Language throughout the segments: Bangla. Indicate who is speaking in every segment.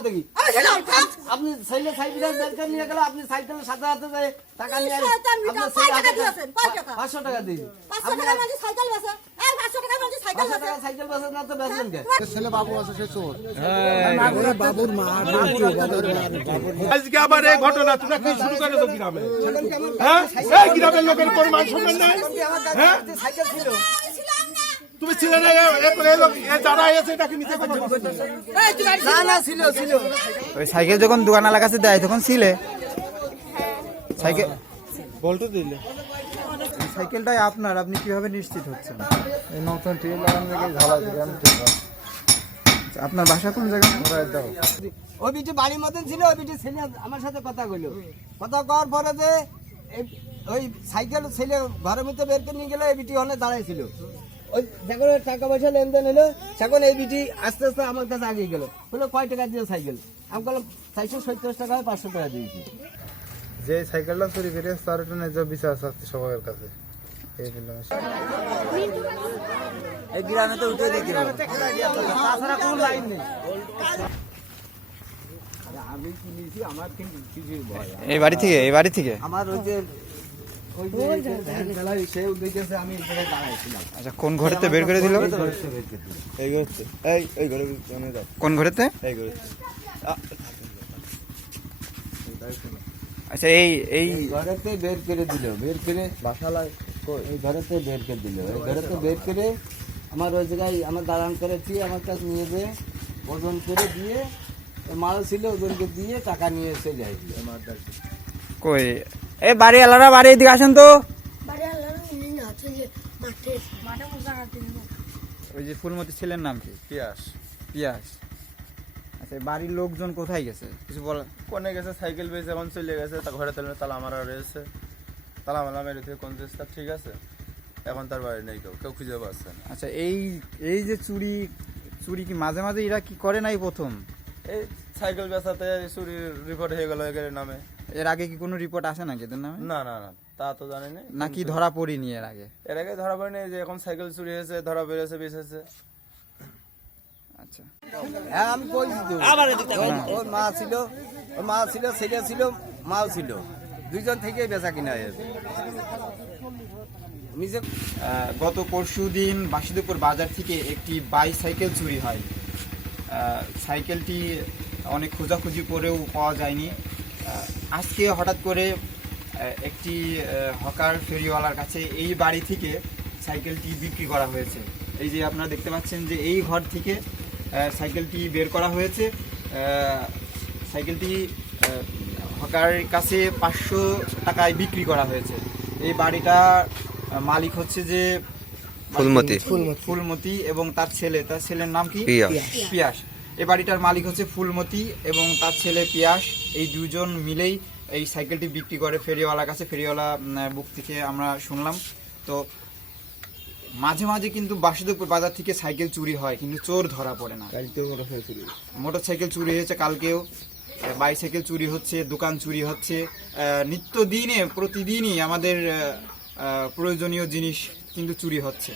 Speaker 1: দেখি আপনি ছেলে সাইকেল নিয়ে গেল আপনি সাইকেলের সাথে টাকা নিয়ে? পাঁচশো টাকা দিই
Speaker 2: আজকে আবার এই ঘটনা তোমরা কি শুরু করে তো গ্রামে? হ্যাঁ? গ্রামের লোকের কোন মান সম্মান নাই? হ্যাঁ
Speaker 1: সাইকেল ছিল
Speaker 3: ছিলাম না
Speaker 2: তুমি ছিলে না
Speaker 1: না ছিল ছিল
Speaker 4: ওই সাইকেল যখন দোকানওয়ালার কাছে দেয় তখন ছিলে সাইকেল
Speaker 5: বলতে দিলে
Speaker 4: সাইকেলটাই আপনার আপনি কীভাবে নিশ্চিত হচ্ছেন
Speaker 5: এই নতুন ট্রেন লাগানো থেকে ঝালা
Speaker 4: আচ্ছা, আপনার বাসা কোন জায়গায়
Speaker 1: ওই বিটি বাড়ির মতন ছিল ওই বিটি ছেলে আমার সাথে কথা কইলো কথা কওয়ার পরে যে ওই সাইকেল ছেলে ঘরের মধ্যে বের করে নিয়ে গেলে এই বিটি হলে দাঁড়াইছিল ওই ওর টাকা পয়সা লেনদেন হলো তখন এই বিটি আস্তে আস্তে আমার কাছে আগে গেল। বলল কয় টাকা দিয়ে সাইকেল? আমি বললাম চারশো সত্তর টাকা পাঁচশো টাকা দিয়েছি।
Speaker 5: যে সাইকেলটা চুরি করে তার একটা ন্যায্য বিচার চাচ্ছে সবার কাছে। এই
Speaker 4: গ্রামে তো উঠে দেখি
Speaker 1: তাছাড়া কোনো লাইন নেই। আমি কিনেছি আমার কিন্তু কিছু ভয়
Speaker 4: এই বাড়ি থেকে এই বাড়ি থেকে?
Speaker 1: আমার ওই যে
Speaker 4: আচ্ছা কোন ঘরেতে বের করে দিল?
Speaker 5: এই হচ্ছে এই ঘরে
Speaker 4: কোন ঘরেতে?
Speaker 5: এই ঘরে।
Speaker 4: আচ্ছা এই এই
Speaker 1: ঘরেতে বের করে দিল বের করে বাসালায় এই ঘরেতে বের করে দিল। এই ঘরেতে বের করে আমার ওই জায়গায় আমার দাঁড়ান করেছি আমার কাছে নিয়ে যেয়ে ওজন করে দিয়ে মাল ছিল ওজনকে দিয়ে টাকা নিয়ে এসে কাছে
Speaker 4: কই? এই বাড়ি আলাদা বাড়ি এদিকে আসেন তো।
Speaker 3: কাটতে
Speaker 4: ওই যে ফুলমতি ছেলের নাম কি?
Speaker 5: পিয়াস।
Speaker 4: পিয়াস। আচ্ছা বাড়ির লোকজন কোথায় গেছে? কিছু বলা
Speaker 5: কোনে গেছে? সাইকেল বেঁচে এখন চলে গেছে। তা ঘরে তেলে তালা মারা রয়েছে। তালা মালা মেরে থেকে কোন চেষ্টা ঠিক আছে। এখন তার বাড়ি নেই কেউ। কেউ খুঁজে পাচ্ছে না।
Speaker 4: আচ্ছা এই এই যে চুরি চুরি কি মাঝে মাঝে এরা কি করে নাই প্রথম?
Speaker 5: এই সাইকেল বেচাতে চুরির রিপোর্ট হয়ে গেল এদের নামে।
Speaker 4: এর আগে কি কোনো রিপোর্ট আসে নাকি এদের নামে?
Speaker 5: না না না তা তো জানি না।
Speaker 4: নাকি ধরা পড়িনি এর আগে?
Speaker 5: এর আগে ধরা পড়েনি যে এখন সাইকেল চুরি হয়েছে ধরা বেড়েছে বেঁচেছে
Speaker 4: আচ্ছা।
Speaker 1: হ্যাঁ আমি তো। ওর- মা ছিল ওর মা ছিল ছেলে ছিল মাও ছিল। দুইজন থেকেই বেচা কিনা হয়েছে। আমি
Speaker 4: গত পরশু দিন বাসুদেবপুর বাজার থেকে একটি বাইসাইকেল চুরি হয়। সাইকেলটি অনেক খোঁজাখুঁজি করেও পাওয়া যায়নি। আজকে হঠাৎ করে একটি হকার ফেরিওয়ালার কাছে এই বাড়ি থেকে সাইকেলটি বিক্রি করা হয়েছে। এই যে আপনারা দেখতে পাচ্ছেন যে এই ঘর থেকে সাইকেলটি বের করা হয়েছে। সাইকেলটি হকার কাছে পাঁচশো টাকায় বিক্রি করা হয়েছে। এই বাড়িটা মালিক হচ্ছে যে
Speaker 6: ফুলমতি।
Speaker 4: ফুলমতি। এবং তার ছেলে তার ছেলের নাম কি?
Speaker 6: পিয়াস।
Speaker 4: এই বাড়িটার মালিক হচ্ছে ফুলমতি এবং তার ছেলে পিয়াস। এই দুজন মিলেই এই সাইকেলটি বিক্রি করে ফেরিওয়ালার কাছে। ফেরিওয়ালা বুক থেকে আমরা শুনলাম। তো মাঝে মাঝে কিন্তু বাসুদেবপুর বাজার থেকে সাইকেল চুরি হয় কিন্তু চোর ধরা পড়ে না। মোটর সাইকেল চুরি হয়েছে। কালকেও। বাইসাইকেল চুরি হচ্ছে দোকান চুরি হচ্ছে। নিত্যদিনে প্রতিদিনই আমাদের প্রয়োজনীয় জিনিস কিন্তু চুরি হচ্ছে।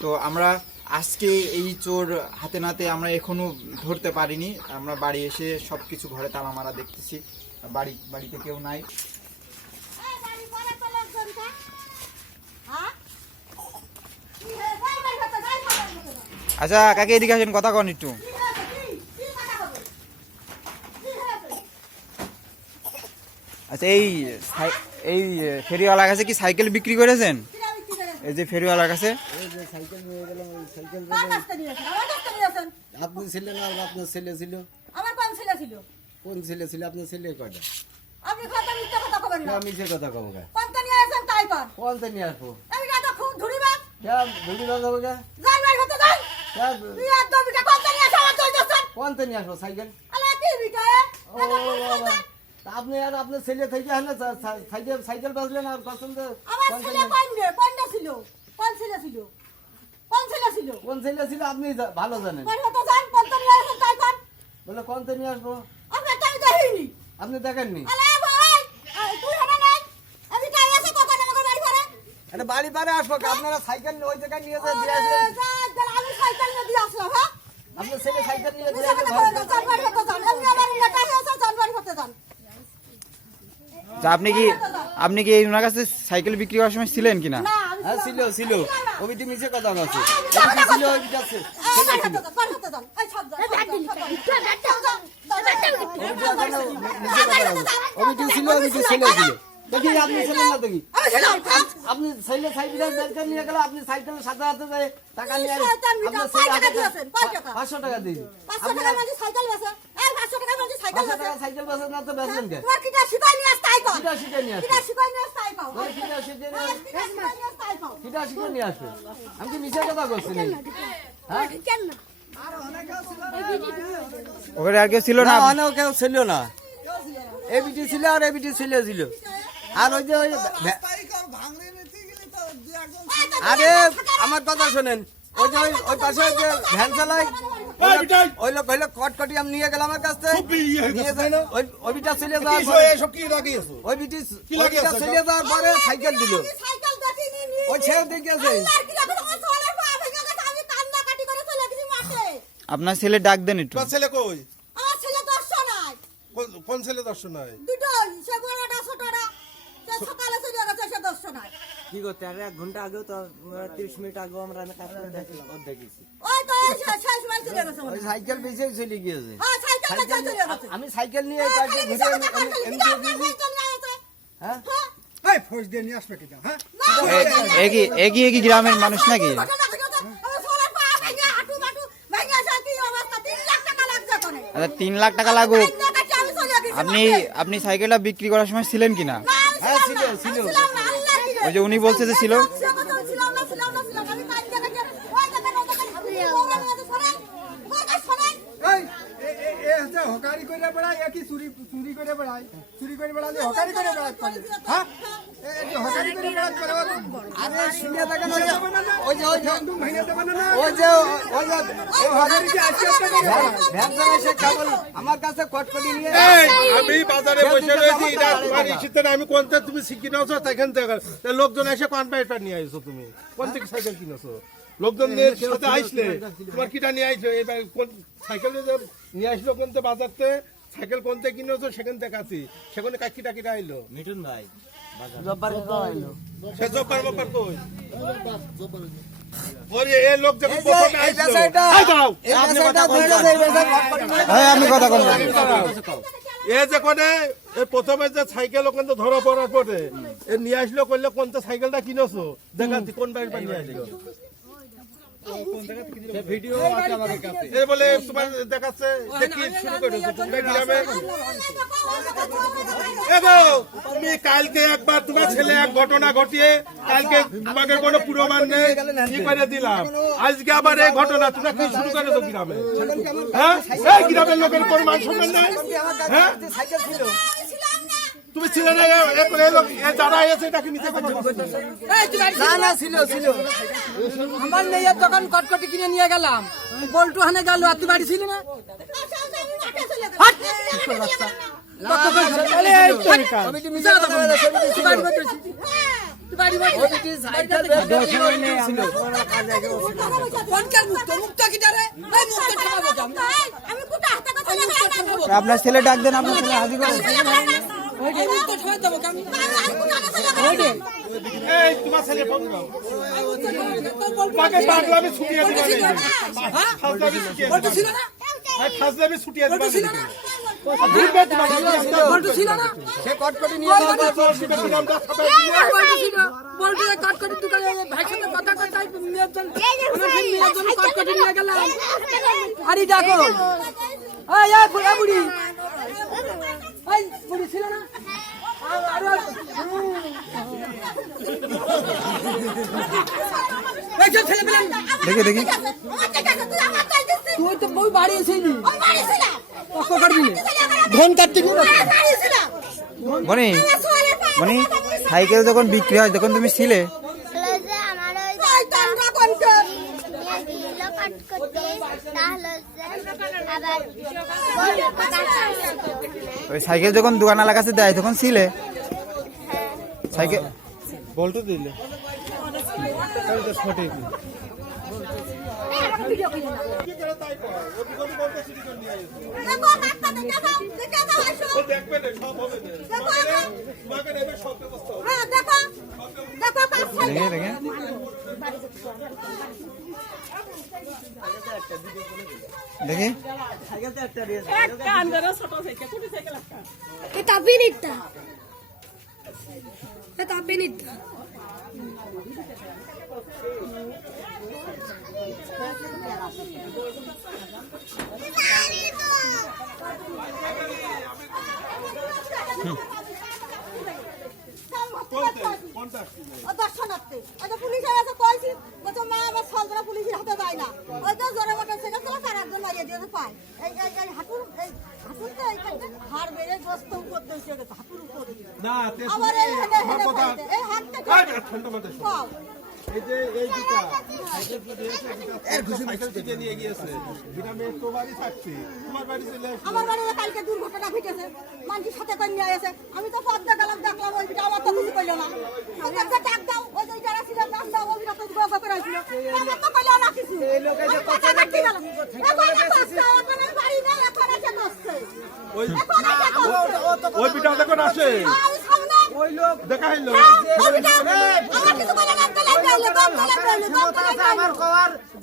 Speaker 4: তো আমরা আজকে এই চোর হাতে নাতে আমরা এখনও ধরতে পারিনি। আমরা বাড়ি এসে সব কিছু ঘরে তালা মারা দেখতেছি। বাড়ি, বাড়িতে কেউ নাই। আচ্ছা কাকে এদিকে আসেন? কথা কন একটু। আচ্ছা এই এই ফেরিওয়ালার কাছে কি সাইকেল বিক্রি করেছেন? এই যে ফেরিওয়ালার কাছে।
Speaker 1: সাইকেল নিয়ে গেলাম। সাইকেল আপনি ছিলেন আর আপনার ছেলে ছিল?
Speaker 3: আমার কোন ছেলে ছিল।
Speaker 1: কোন ছেলে ছিল? আপনার ছেলে কয়টা?
Speaker 3: আপনি কথা মিথ্যা কথা কবেন না?
Speaker 1: আমি সে কথা কব গা
Speaker 3: কোন তো নিয়ে আসেন তাই কর
Speaker 1: কোন তো নিয়ে আসব?
Speaker 3: আমি কাটা খুব ধরিবা
Speaker 1: হ্যাঁ ধুলি না যাব গা।
Speaker 3: যাই বাড়ি করতে যাই।
Speaker 1: হ্যাঁ,
Speaker 3: তুই একদম বিটা কোন তো নিয়ে আসেন? আমার চল
Speaker 1: কোন তো নিয়ে আসব? সাইকেল?
Speaker 3: আলা কি বিটা
Speaker 1: ও আপনি আর আপনার ছেলে থেকে হলে সাইকেল সাইকেল বাজলেন আর পছন্দ
Speaker 3: আমার
Speaker 1: কোন
Speaker 3: ছেলে কোন কোন ছিল? কোন ছেলে ছিল? কোন ছেলে ছিল
Speaker 1: কোন ছিল আপনি ভালো জানেন বলে কোন আসব আসব
Speaker 3: আপনি
Speaker 1: দেখেননি
Speaker 3: বাড়ি
Speaker 1: বাড়ি আসব আপনারা সাইকেল ওই জায়গায় নিয়ে যায়
Speaker 3: সাইকেল নিয়ে
Speaker 1: আপনার ছেলে সাইকেল নিয়ে
Speaker 4: আপনি কি আপনি কি ওনার কাছে সাইকেল বিক্রি করার সময় ছিলেন কিনা
Speaker 3: না
Speaker 1: হ্যাঁ ছিল ছিল ও বিটি মিছে কথা বলছে।
Speaker 3: চল,
Speaker 1: ওবিটি ছিল
Speaker 3: চল,
Speaker 1: ওই বিটা আছে।
Speaker 3: এই ছিল হাতে দাও, বাড়ি হাতে দাও। এই সব দাও, সব দাও, সব দাও। দাও, দাও, দাও, দাও, দাও, দাও,
Speaker 1: মিছে কথা বলছে ও বিটি ছিল ওই বিটি ছেলে ছিল দেখি আপনি ছিলেন না দেখি।
Speaker 3: হ্যাঁ?
Speaker 1: আপনি ছেলে সাইকেল বের নিয়ে গেল আপনি সাইকেলের সাথে হাতে যায় টাকা নিয়ে? পাঁচশো টাকা দিন
Speaker 3: পাঁচশো সাইকেল সাইকেল?
Speaker 1: টাকা সাইকেল বেচে না তো কে?
Speaker 3: শিখাই নিয়ে আসতে শিখাই আসতে শিখাই আসতে
Speaker 1: আমি কি মিছে কথা বলছি নাকি? হ্যাঁ?
Speaker 4: ওখানে আর কেউ ছিল
Speaker 1: না?
Speaker 4: না
Speaker 1: কেউ ছিল না। এবিটি ছিল আর এবিটি ছিল ছিল। আর ওই যে ওই আরে আমার কথা শোনেন। ওই যে ওই ওই পাশে ওই যে ভ্যান চালায় ওই লোক ওই লোক কটকটি আমি নিয়ে গেলাম আমার কাছ। থেকে
Speaker 2: খুবই ইয়ে হয়ে
Speaker 1: নিয়ে যাই ওই ওই বিটা চলে যাওয়ার
Speaker 2: সব
Speaker 1: পরে
Speaker 2: এসব কি লাগিয়েছো
Speaker 1: ওই বিটি ওই বিটা চলে যাওয়ার পরে সাইকেল দিল। ওই ছেড়ে
Speaker 3: গেছে।
Speaker 4: আপনার ছেলে ডাক দেন একটু।
Speaker 2: ছেলে কই?
Speaker 3: আমার ছেলে দর্শন
Speaker 2: কোন- কোন ছেলে দর্শন নাই
Speaker 3: দুটোই সে বড়টা ছোটটা। সে সকালে চলে গেছে সে দর্শন
Speaker 1: কি করতে আরে এক ঘণ্টা আগেও তো তিরিশ মিনিট আগেও আমরা কাজ করে দেখলাম দেখেছি
Speaker 3: ওই তো শেষ সময় চলে গেছে
Speaker 1: ওই। সাইকেল বেঁচে চলে গিয়েছে।
Speaker 3: হ্যাঁ সাইকেল বেচে
Speaker 1: সাইকেল
Speaker 3: চলে গেছে।
Speaker 1: আমি সাইকেল নিয়ে এই
Speaker 3: হ্যাঁ,
Speaker 1: ঘুরে। হ্যাঁ?
Speaker 3: হ্যাঁ,
Speaker 6: হ্যাঁ?
Speaker 4: গ্রামের মানুষ নাকি?
Speaker 3: তিন লাখ টাকা
Speaker 4: আচ্ছা তিন লাখ টাকা লাগুক। আপনি আপনি সাইকেলটা বিক্রি করার সময় ছিলেন কিনা
Speaker 3: না, আমি
Speaker 1: হ্যাঁ,
Speaker 3: ছিলাম না,
Speaker 1: ছিল,
Speaker 3: আমি
Speaker 1: ছিল।
Speaker 3: ছিলাম না, আল্লাহর কি রে।
Speaker 4: ওই যে উনি বলছে যে ছিল।
Speaker 3: না, না, না,
Speaker 6: হকারি করে বেড়ায় কি চুরি চুরি করে বেড়ায়? চুরি করে বেড়ালে হকারি করে বেড়ায় হ্যাঁ? হকারি করে বেড়ায়
Speaker 1: আরে শুনে থাকে যে ওই যে ওই যে। ওই যে ওই যে কেবল আমার কাছে কটকটি নিয়ে
Speaker 2: আমি বাজারে বসে রয়েছি এটা তোমার ইস্যুতে আমি কোনটা তুমি সেখান থেকে। লোকজন এসে কোন পাইপটা নিয়ে আইছো তুমি। কোন থেকে সাইকেল কিনেছো লোকজন সাথে আইসলে তোমার কিটা নিয়ে আইছো এবার কোন সাইকেল নিয়ে আসলো কোন থেকে বাজারতে? সাইকেল কোন থেকে কিনেছো সেখান থেকে আছি সেখানে কাক কিটা কিটা আইলো।
Speaker 1: মিঠুন ভাই জব্বার কথা হইল।
Speaker 2: সে জব্বার ব্যাপার কই? ওরে এ লোক যখন
Speaker 1: যে
Speaker 2: প্রথমে
Speaker 1: এই
Speaker 2: দাও।
Speaker 1: এই এই
Speaker 4: আমি কথা
Speaker 2: এ যে কোনে এ প্রথমে যে সাইকেল ওখান ধরা পড়ার পরে এ নিয়ে আসলো করলে কোন সাইকেলটা কিনেছো? দেখাচ্ছি কোন বাইর নিয়ে আসলো। এ বলে তোমার দেখাচ্ছে কালকে একবার তোমার ছেলে এক ঘটনা ঘটিয়ে, কালকে তোমাকে কোনো পুরোমান নেই করে দিলাম? আজকে আবার এই ঘটনা, তোমরা কি শুরু করেছ গ্রামে হ্যাঁ? গ্রামের লোকের কোনো মান সম্মান নাই? হ্যাঁ? তুমি ছিলে না এ- এ করে এলো, এ যারা এসে তাকে নিতে পারছ
Speaker 1: না না ছিল ছিল।
Speaker 7: আমার মেয়ের দোকান কটকটি কিনে নিয়ে গেলাম। বল্টু হানে গেল আর তুই বাড়ি ছিলি না।
Speaker 4: আপনার ছেলে ডাক দেন আপনার ছেলে হাজির করে।
Speaker 7: হ্যাঁ?
Speaker 2: আর
Speaker 7: দেখো বুড়া বুড়ি ছিল না?
Speaker 4: দেখি দেখি।
Speaker 3: তুই
Speaker 7: তো বই বাড়ি এসেছিলি। করবি
Speaker 4: ধন কাটতে। মনি মনি। সাইকেল যখন বিক্রি হয় তখন তুমি ছিলে
Speaker 8: হলো যে আমার ওই
Speaker 3: শয়তান রকমটা।
Speaker 8: নিয়ে গিয়েছিল কাট করতে তাহলে যে আবার বড় কথা আছে।
Speaker 4: ওই সাইকেল যখন দোকান লাগাছে দেয় তখন ছিলে? সাইকেল
Speaker 5: বলতে দিলে।
Speaker 3: দেখো, হাতটা দেখে দাও, দেখে দাও, এসো।
Speaker 2: ও দেখবে না, সব হবে না।
Speaker 3: দেখো
Speaker 2: তোমাকে নেবে সব ব্যবস্থা হবে।
Speaker 3: হ্যাঁ দেখো দেখো পাঁচ ছয়
Speaker 4: দেখে দেখে দেখি
Speaker 8: এটা বিনিটা
Speaker 3: ও দর্শনার্থী পুলিশের বলছে মা আমার সলদরা পুলিশের হাতে দেয় না ওই তো জোরে মোটর দিয়েছে পায় এই এই এই হাঁটুর এই হাঁটুর তো এইখানটা হাড় বেড়ে গ্রস্ত উপর হাঁটুর
Speaker 2: না, তে
Speaker 3: আবার এই এই হাতটা
Speaker 2: ঠান্ডা। এই যে এই দুটা, সাইকেল থেকে নিয়ে গিয়েছে। মেয়ে থাকছে। তোমার বাড়ি চলে।
Speaker 3: আমার বাড়িতে কালকে দুর্ঘটনা ঘটেছে। মানুষের সাথে করে নিয়ে এসে আমি তো পদ্মা গেলাম দেখলাম ওই বিটা আমার তো কিছু করল না। ওদেরকে ডাক দাও ওই যে যারা ছিল ডাক দাও ওই বিটা তো করে আসছিল আমার তো করল না কিছু।
Speaker 2: ওই বিটা দেখুন আসে দেখা হইল
Speaker 3: হ্যাঁ, আমার কওয়ার যে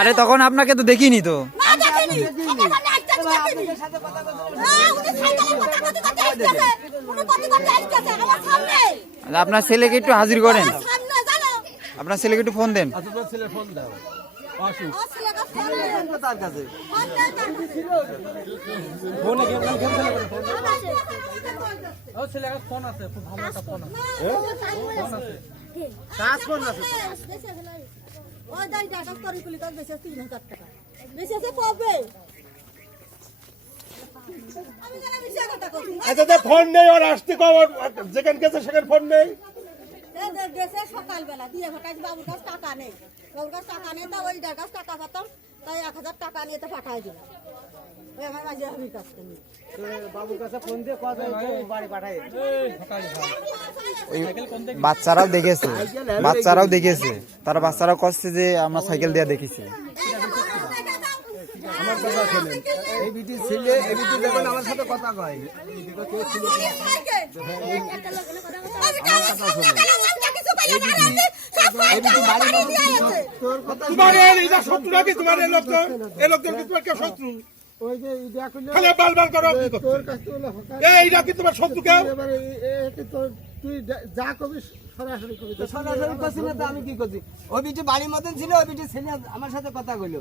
Speaker 4: আরে তখন আপনাকে তো দেখিনি তো। আপনার ছেলেকে একটু হাজির করেন। আপনার ছেলেকে একটু ফোন দেন।
Speaker 2: তোমার ছেলে ফোন আসুক
Speaker 1: তার কাছে
Speaker 3: কাজ ফোন আছে। ওই দাই টাকা করে কুলি কাজ বেশি টাকা। বেশি আছে কবে কইছি
Speaker 2: আচ্ছা তো ফোন নেই ওর আসতে কও যেখানে গেছে সেখানে ফোন নেই?
Speaker 3: এই সকালবেলা দিয়ে ফাটাইছি বাবুর কাছে টাকা নেই। বাবুর কাছে টাকা নেই তা ওই টাকা পাতাম তাই এক হাজার টাকা নিয়ে তো পাঠাই দিলাম
Speaker 4: বাচ্চারাও দেখেছে বাচ্চারাও দেখেছে। তারা বাচ্চারাও কষ্টে যে আমরা সাইকেল দেওয়া দেখেছি।
Speaker 1: আমার কথা শোনেন এই
Speaker 2: তোমার লোকজন লোকজন তোমার কেউ শত্রু? খালি বাল বাল করো কি করছ?
Speaker 6: তোর কাছে হলো
Speaker 2: এই এইটা কি তোমার শত্রু কেউ?
Speaker 6: এবারে একে তোর তুই যা- কবি সরাসরি কবি।
Speaker 1: সরাসরি করছি না তো আমি কি করছি ওই বিটি বাড়ির মতন ছিল ওই বিটি ছেলে আমার সাথে কথা কইলো।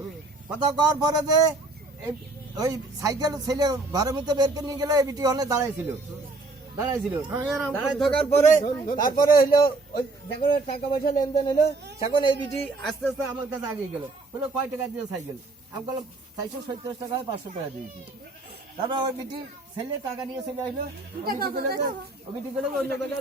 Speaker 1: কথা কওয়ার পরে যে ওই সাইকেল ছেলে ঘরের মধ্যে বের করে নিয়ে গেলে বিটি অনেক দাঁড়াইছিল। দাঁড়াইছিল। দাঁড়াই থাকার পরে তারপরে হইল ওই যখন টাকা পয়সা লেনদেন হলো তখন এই বিটি আস্তে আস্তে আমার কাছে আগে গেল। বলল কয় টাকা দিয়ে সাইকেল? আমি বললাম চারশো সত্তর টাকা পাঁচশো টাকা দিয়েছি। তারপর ওই বিটি ছেলে টাকা নিয়ে চলে আসলো। ওই বিটি গেলে
Speaker 4: অন্যগুলো